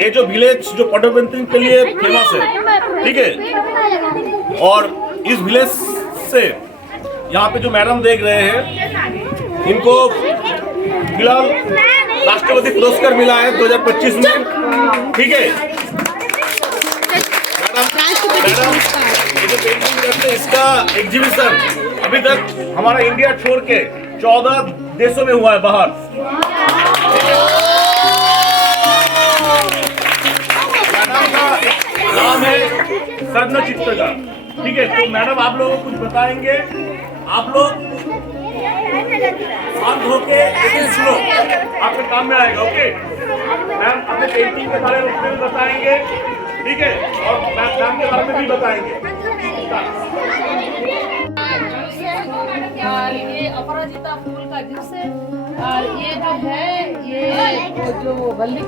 ये जो विलेज जो पॉटर पेंटिंग के लिए फेमस है, ठीक है। और इस विलेज से यहाँ पे जो मैडम देख रहे हैं, इनको फिलहाल राष्ट्रपति पुरस्कार मिला है 2025 में, ठीक है। मैडम ये जो पेंटिंग करते हैं, इसका एग्जीबिशन अभी तक हमारा इंडिया छोड़ के 14 देशों में हुआ है बाहर। मैडम का नाम है सरना चित्रकार, ठीक है। तो मैडम आप लोगों को कुछ बताएंगे, आप लोग शांत होके सुनो, आपके काम में आएगा, ओके। मैम अपने पेंटिंग के बारे में बताएंगे, ठीक है, और मैम के बारे में भी बताएंगे। और ये अपराजिता फूल का जूस है, और ये जो है ये जो वल्ली